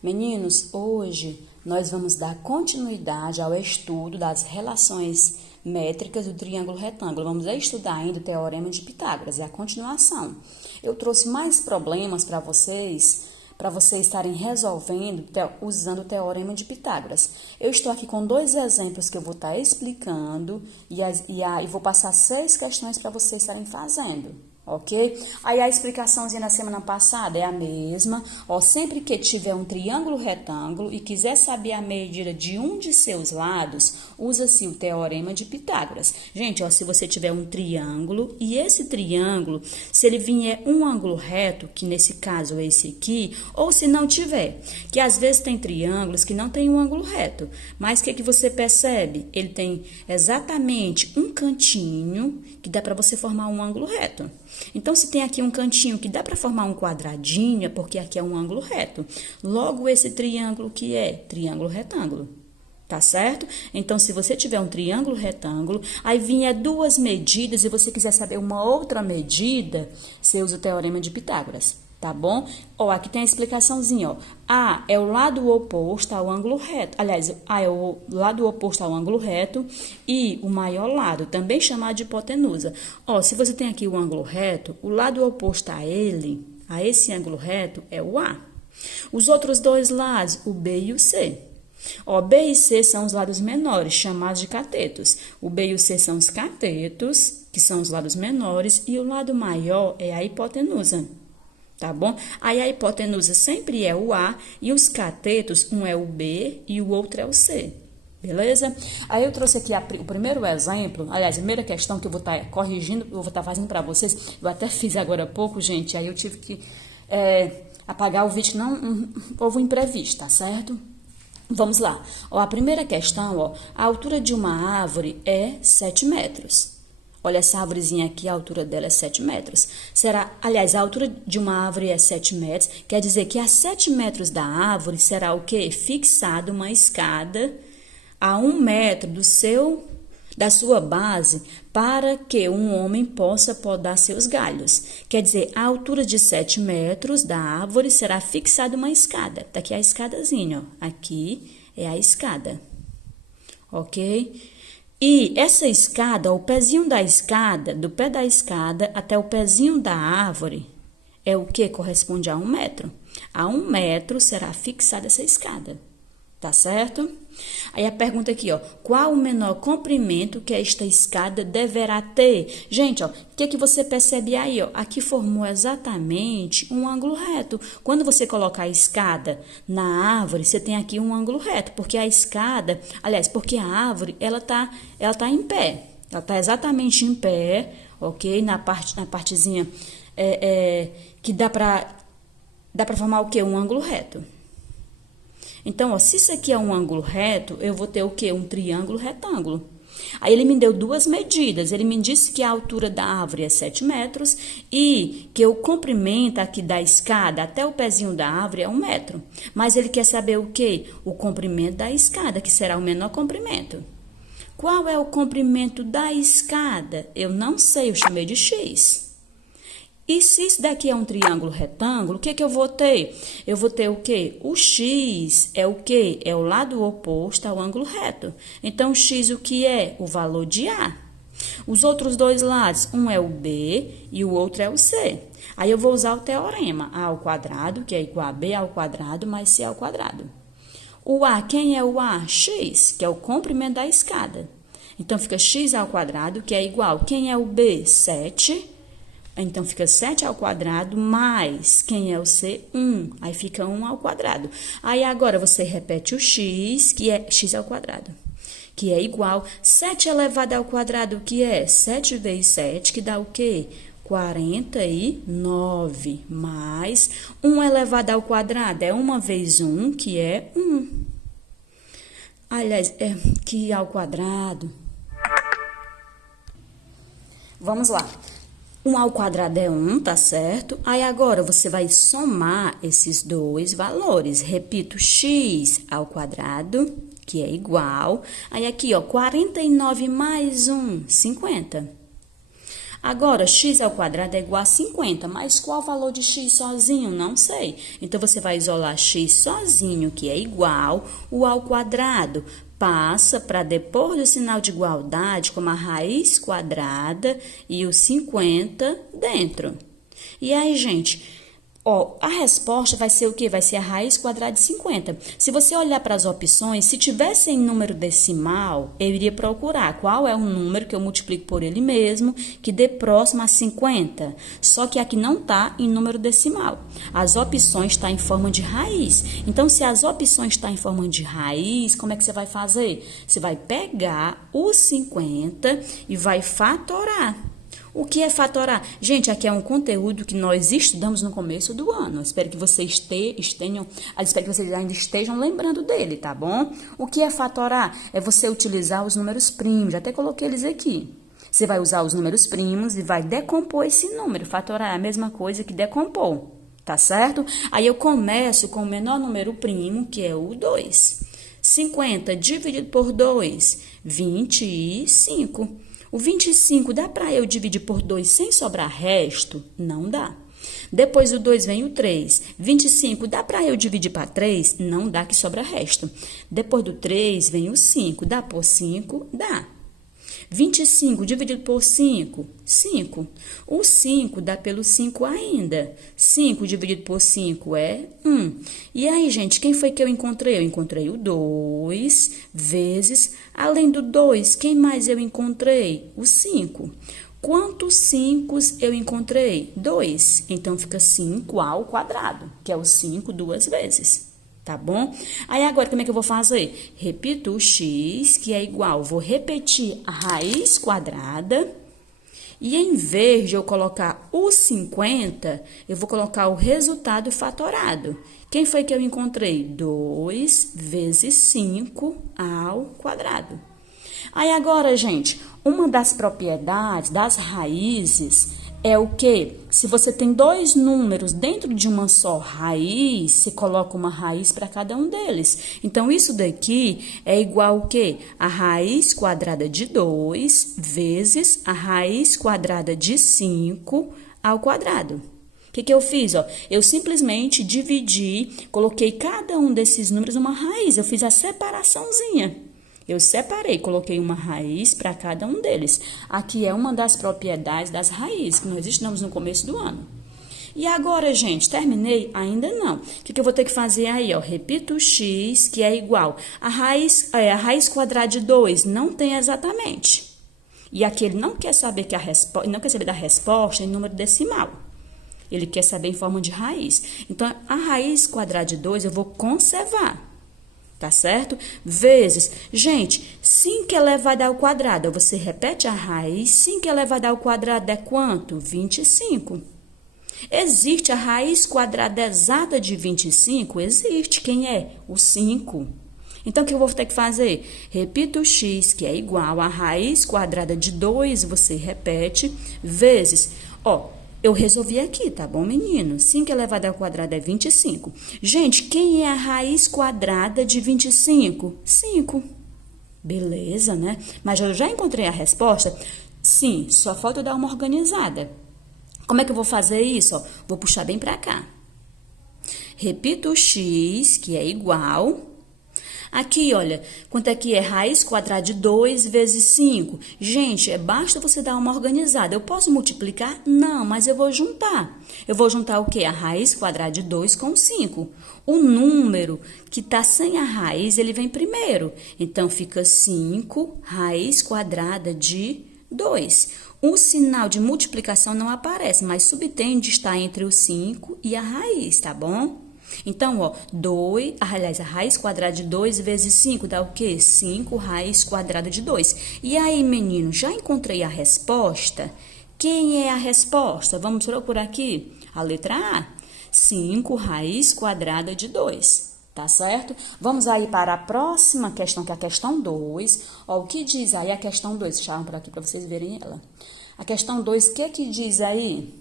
Meninos, hoje nós vamos dar continuidade ao estudo das relações métricas do triângulo retângulo. Vamos estudar ainda o Teorema de Pitágoras, é a continuação. Eu trouxe mais problemas para vocês estarem resolvendo usando o Teorema de Pitágoras. Eu estou aqui com dois exemplos que eu vou estar explicando e vou passar 6 questões para vocês estarem fazendo. Ok? Aí a explicaçãozinha da semana passada é a mesma. Ó, sempre que tiver um triângulo retângulo e quiser saber a medida de um de seus lados, usa-se o Teorema de Pitágoras. Gente, ó, se você tiver um triângulo e esse triângulo, se ele vier um ângulo reto, que nesse caso é esse aqui, ou se não tiver, que às vezes tem triângulos que não tem um ângulo reto, mas o que você percebe? Ele tem exatamente um cantinho que dá para você formar um ângulo reto. Então, se tem aqui um cantinho que dá para formar um quadradinho, é porque aqui é um ângulo reto. Logo, esse triângulo que é triângulo retângulo. Tá certo? Então, se você tiver um triângulo retângulo, aí vinha 2 medidas e você quiser saber uma outra medida, você usa o Teorema de Pitágoras. Tá bom? Ó, aqui tem a explicaçãozinha, ó. A é o lado oposto ao ângulo reto. Aliás, A é o lado oposto ao ângulo reto e o maior lado, também chamado de hipotenusa. Ó, se você tem aqui o ângulo reto, o lado oposto a ele, a esse ângulo reto, é o A. Os outros dois lados, o B e o C. Ó, B e C são os lados menores, chamados de catetos. O B e o C são os catetos, que são os lados menores, e o lado maior é a hipotenusa. Tá bom? Aí a hipotenusa sempre é o A e os catetos, um é o B e o outro é o C. Beleza? Aí eu trouxe aqui o primeiro exemplo, aliás, a primeira questão que eu vou estar corrigindo, eu vou estar fazendo para vocês. Eu até fiz agora há pouco, gente, aí eu tive que apagar o vídeo, que não houve um imprevisto, tá certo? Vamos lá. Ó, a primeira questão, ó, a altura de uma árvore é 7 metros. Olha, essa árvorezinha aqui, a altura dela é 7 metros. Aliás, a altura de uma árvore é 7 metros, quer dizer que a 7 metros da árvore será o quê? Fixada uma escada a 1 metro da sua base para que um homem possa podar seus galhos. Quer dizer, a altura de 7 metros da árvore será fixada uma escada. Tá aqui a escadazinha, ó. Aqui é a escada. Ok? E essa escada, o pezinho da escada, do pé da escada até o pezinho da árvore, é o que corresponde a 1 metro. A 1 metro será fixada essa escada, tá certo? Aí a pergunta aqui, ó, qual o menor comprimento que esta escada deverá ter? Gente, ó, o que você percebe aí, ó? Aqui formou exatamente um ângulo reto. Quando você colocar a escada na árvore, você tem aqui um ângulo reto, porque a escada, aliás, porque a árvore, ela tá em pé. Ela tá exatamente em pé, ok? Na partezinha que dá pra formar o quê? Um ângulo reto. Então, ó, se isso aqui é um ângulo reto, eu vou ter o quê? Um triângulo retângulo. Aí ele me deu 2 medidas. Ele me disse que a altura da árvore é 7 metros e que o comprimento aqui da escada até o pezinho da árvore é 1 metro. Mas ele quer saber o quê? O comprimento da escada, que será o menor comprimento. Qual é o comprimento da escada? Eu não sei, eu chamei de X. E se isso daqui é um triângulo retângulo, o que eu vou ter? Eu vou ter o quê? O X é o quê? É o lado oposto ao ângulo reto. Então, o X o que é? O valor de A. Os outros dois lados, um é o B e o outro é o C. Aí, eu vou usar o teorema A ao quadrado, que é igual a B ao quadrado, mais C ao quadrado. O A, quem é o A? X, que é o comprimento da escada. Então, fica X ao quadrado, que é igual. Quem é o B? 7. Então, fica 7 ao quadrado mais, quem é o C? 1. Aí, fica 1 ao quadrado. Aí, agora, você repete o x, que é x ao quadrado, que é igual 7 elevado ao quadrado, que é 7 vezes 7, que dá o quê? 49, mais 1 elevado ao quadrado, é 1 vezes 1, que é 1. Aliás, que ao quadrado. Vamos lá. 1 ao quadrado é 1, tá certo? Aí, agora, você vai somar esses dois valores. Repito, x ao quadrado, que é igual. Aí, aqui, ó, 49 mais 1, 50. Agora, x ao quadrado é igual a 50, mas qual o valor de x sozinho? Não sei. Então, você vai isolar x sozinho, que é igual o ao quadrado. Passa para depois do sinal de igualdade, como a raiz quadrada e o 50 dentro. E aí, gente... Ó, a resposta vai ser o quê? Vai ser a raiz quadrada de 50. Se você olhar para as opções, se tivesse em número decimal, eu iria procurar qual é o número que eu multiplico por ele mesmo, que dê próximo a 50. Só que aqui não está em número decimal. As opções estão em forma de raiz. Então, se as opções estão em forma de raiz, como é que você vai fazer? Você vai pegar os 50 e vai fatorar. O que é fatorar? Gente, aqui é um conteúdo que nós estudamos no começo do ano. Espero que vocês espero que vocês ainda estejam lembrando dele, tá bom? O que é fatorar? É você utilizar os números primos. Já até coloquei eles aqui. Você vai usar os números primos e vai decompor esse número. Fatorar é a mesma coisa que decompor, tá certo? Aí eu começo com o menor número primo, que é o 2. 50 dividido por 2, 25. O 25 dá para eu dividir por 2 sem sobrar resto? Não dá. Depois do 2 vem o 3. 25 dá para eu dividir para 3? Não dá, que sobra resto. Depois do 3 vem o 5. Dá por 5? Dá. 25 dividido por 5, 5. O 5 dá pelo 5 ainda. 5 dividido por 5 é 1. E aí, gente, quem foi que eu encontrei? Eu encontrei o 2 vezes, além do 2, quem mais eu encontrei? O 5. Quantos 5 eu encontrei? 2. Então, fica 5 ao quadrado, que é o 5 duas vezes. Tá bom? Aí, agora, como é que eu vou fazer? Repito o x, que é igual, vou repetir a raiz quadrada, e em vez de eu colocar o 50, eu vou colocar o resultado fatorado. Quem foi que eu encontrei? 2 vezes 5 ao quadrado. Aí, agora, gente, uma das propriedades das raízes é o quê? Se você tem dois números dentro de uma só raiz, você coloca uma raiz para cada um deles. Então, isso daqui é igual ao quê? A raiz quadrada de 2 vezes a raiz quadrada de 5 ao quadrado. O que eu fiz? Ó? Eu simplesmente dividi, coloquei cada um desses números numa raiz. Eu fiz a separaçãozinha. Eu separei, coloquei uma raiz para cada um deles. Aqui é uma das propriedades das raízes, que nós estudamos no começo do ano. E agora, gente, terminei? Ainda não. O que eu vou ter que fazer aí? Ó? Repito o x, que é igual. A raiz quadrada de 2 não tem exatamente. E aqui ele não quer saber não quer saber da resposta em número decimal. Ele quer saber em forma de raiz. Então, a raiz quadrada de 2 eu vou conservar. Tá certo? Vezes. Gente, 5 elevado ao quadrado. Você repete a raiz. 5 elevado ao quadrado é quanto? 25. Existe a raiz quadrada exata de 25? Existe. Quem é? O 5. Então, o que eu vou ter que fazer? Repito o x, que é igual a raiz quadrada de 2, você repete, vezes. Ó, eu resolvi aqui, tá bom, menino? 5 elevado ao quadrado é 25. Gente, quem é a raiz quadrada de 25? 5. Beleza, né? Mas eu já encontrei a resposta? Sim, só falta eu dar uma organizada. Como é que eu vou fazer isso? Ó, vou puxar bem pra cá. Repito o x, que é igual... Aqui, olha, quanto é que é raiz quadrada de 2 vezes 5? Gente, basta você dar uma organizada. Eu posso multiplicar? Não, mas eu vou juntar. Eu vou juntar o quê? A raiz quadrada de 2 com 5. O número que está sem a raiz, ele vem primeiro. Então, fica 5 raiz quadrada de 2. O sinal de multiplicação não aparece, mas subtende estar entre o 5 e a raiz, tá bom? Então, ó, a raiz quadrada de 2 vezes 5 dá o quê? 5 raiz quadrada de 2. E aí, menino, já encontrei a resposta? Quem é a resposta? Vamos procurar aqui. A letra A. 5 raiz quadrada de 2. Tá certo? Vamos aí para a próxima questão, que é a questão 2. Ó, o que diz aí a questão 2? Deixa eu por aqui para vocês verem ela. A questão 2, o que diz aí?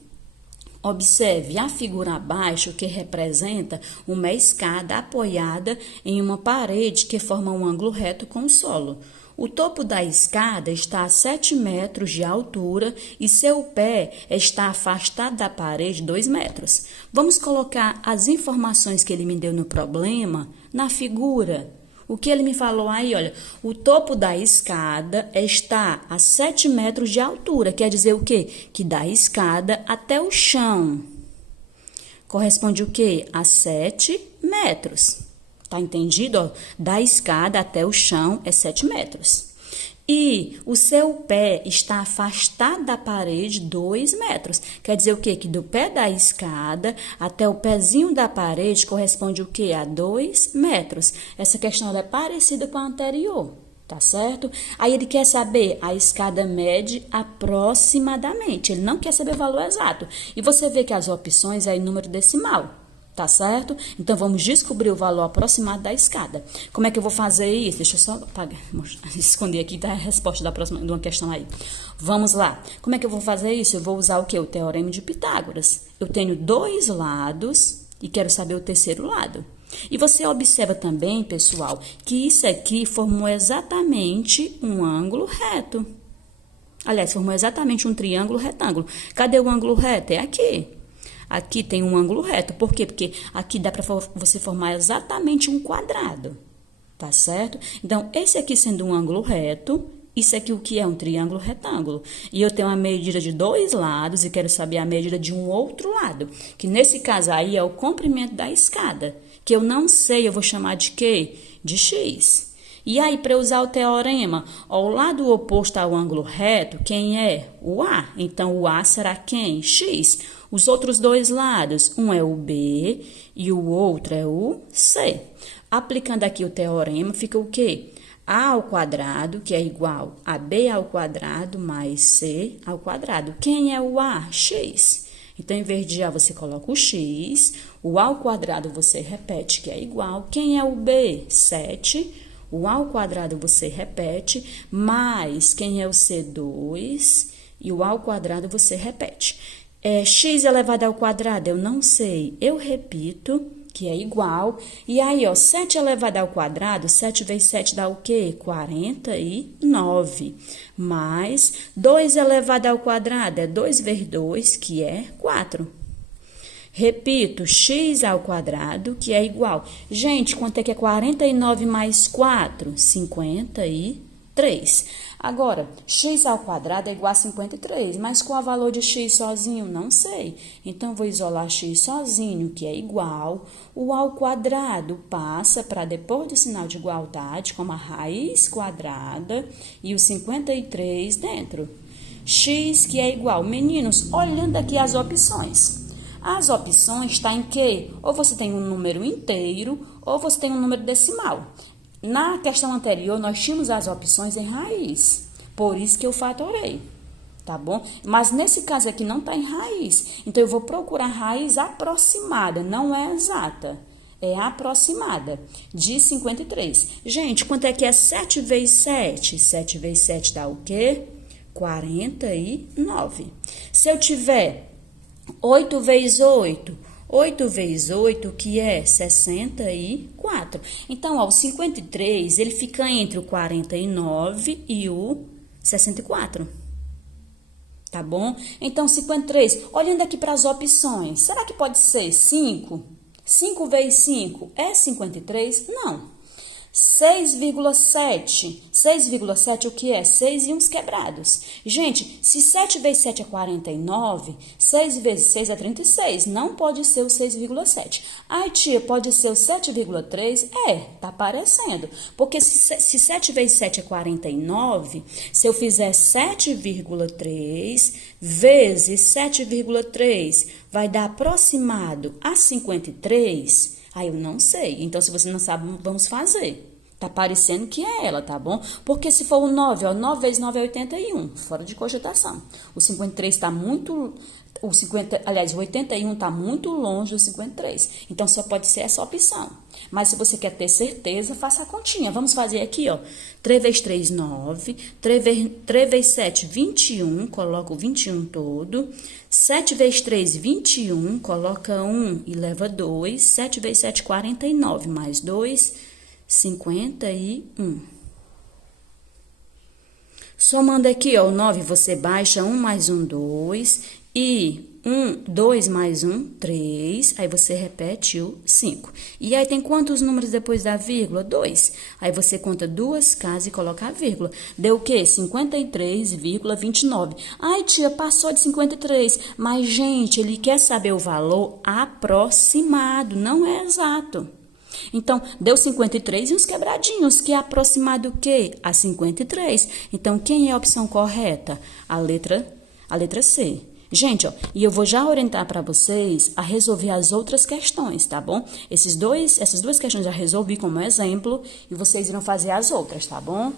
Observe a figura abaixo, que representa uma escada apoiada em uma parede que forma um ângulo reto com o solo. O topo da escada está a 7 metros de altura e seu pé está afastado da parede 2 metros. Vamos colocar as informações que ele me deu no problema na figura. O que ele me falou aí, olha, o topo da escada está a 7 metros de altura. Quer dizer o quê? Que da escada até o chão. Corresponde o quê? A 7 metros. Tá entendido? Ó, da escada até o chão é 7 metros. E o seu pé está afastado da parede 2 metros. Quer dizer o quê? Que do pé da escada até o pezinho da parede corresponde o quê? A 2 metros. Essa questão é parecida com a anterior, tá certo? Aí ele quer saber a escada mede aproximadamente. Ele não quer saber o valor exato. E você vê que as opções é em número decimal. Tá certo? Então, vamos descobrir o valor aproximado da escada. Como é que eu vou fazer isso? Deixa eu só esconder aqui, tá? A resposta da próxima, de uma questão aí. Vamos lá. Como é que eu vou fazer isso? Eu vou usar o quê? O Teorema de Pitágoras. Eu tenho 2 lados e quero saber o terceiro lado. E você observa também, pessoal, que isso aqui formou exatamente um ângulo reto. Aliás, formou exatamente um triângulo retângulo. Cadê o ângulo reto? É aqui. Aqui tem um ângulo reto. Por quê? Porque aqui dá para você formar exatamente um quadrado. Tá certo? Então, esse aqui sendo um ângulo reto, isso aqui o que é? Um triângulo retângulo. E eu tenho a medida de 2 lados e quero saber a medida de um outro lado. Que nesse caso aí é o comprimento da escada. Que eu não sei, eu vou chamar de quê? De x. E aí, para usar o teorema, ao lado oposto ao ângulo reto, quem é? O A. Então, o A será quem? X. Os outros 2 lados, um é o B e o outro é o C. Aplicando aqui o teorema, fica o quê? A ao quadrado, que é igual a B ao quadrado mais C ao quadrado. Quem é o A? X. Então, em vez de A, você coloca o X. O A ao quadrado você repete, que é igual. Quem é o B? 7. O A ao quadrado você repete, mais quem é o C? 2. E o A ao quadrado você repete. X elevado ao quadrado, eu não sei. Eu repito, que é igual. E aí, ó, 7 elevado ao quadrado, 7 vezes 7 dá o quê? 49. Mais 2 elevado ao quadrado é 2 vezes 2, que é 4. Repito, x ao quadrado, que é igual. Gente, quanto é que é 49 mais 4? 53. Agora, x ao quadrado é igual a 53, mas qual é o valor de x sozinho? Não sei. Então, vou isolar x sozinho, que é igual. O ao quadrado passa para depois do sinal de igualdade, como a raiz quadrada, e o 53 dentro. X, que é igual. Meninos, olhando aqui as opções. As opções estão em quê? Ou você tem um número inteiro, ou você tem um número decimal. Na questão anterior, nós tínhamos as opções em raiz. Por isso que eu fatorei, tá bom? Mas nesse caso aqui não está em raiz. Então, eu vou procurar raiz aproximada, não é exata. É aproximada, de 53. Gente, quanto é que é 7 vezes 7? 7 vezes 7 dá o quê? 49. Se eu tiver 8 vezes 8, 8 vezes 8, que é 64. Então, ó, o 53, ele fica entre o 49 e o 64. Tá bom? Então, 53, olhando aqui para as opções, será que pode ser 5? 5 vezes 5 é 53? Não. 6,7. 6,7 o que é? 6 e uns quebrados. Gente, se 7 vezes 7 é 49, 6 vezes 6 é 36. Não pode ser o 6,7. Ai, tia, pode ser o 7,3? Tá aparecendo. Porque se 7 vezes 7 é 49, se eu fizer 7,3 vezes 7,3, vai dar aproximado a 53. Aí eu não sei. Então, se você não sabe, vamos fazer. Tá parecendo que é ela, tá bom? Porque se for o 9, ó, 9 vezes 9 é 81, fora de cogitação. O 53 está muito... O 81 está muito longe do 53. Então, só pode ser essa opção. Mas, se você quer ter certeza, faça a continha. Vamos fazer aqui, ó. 3 vezes 3, 9. 3 vezes 7, 21. Coloca o 21 todo. 7 vezes 3, 21. Coloca 1 e leva 2. 7 vezes 7, 49. Mais 2, 51. Somando aqui, ó, o 9, você baixa 1 mais 1, 2. E 2 mais 1, 3. Aí você repete o 5. E aí tem quantos números depois da vírgula? 2. Aí você conta duas casas e coloca a vírgula. Deu o quê? 53,29. Ai, tia, passou de 53. Mas, gente, ele quer saber o valor aproximado, não é exato. Então, deu 53 e uns quebradinhos, que é aproximado o quê? A 53. Então, quem é a opção correta? A letra C. Gente, ó, e eu vou já orientar para vocês a resolver as outras questões, tá bom? Essas duas questões eu já resolvi como exemplo e vocês irão fazer as outras, tá bom?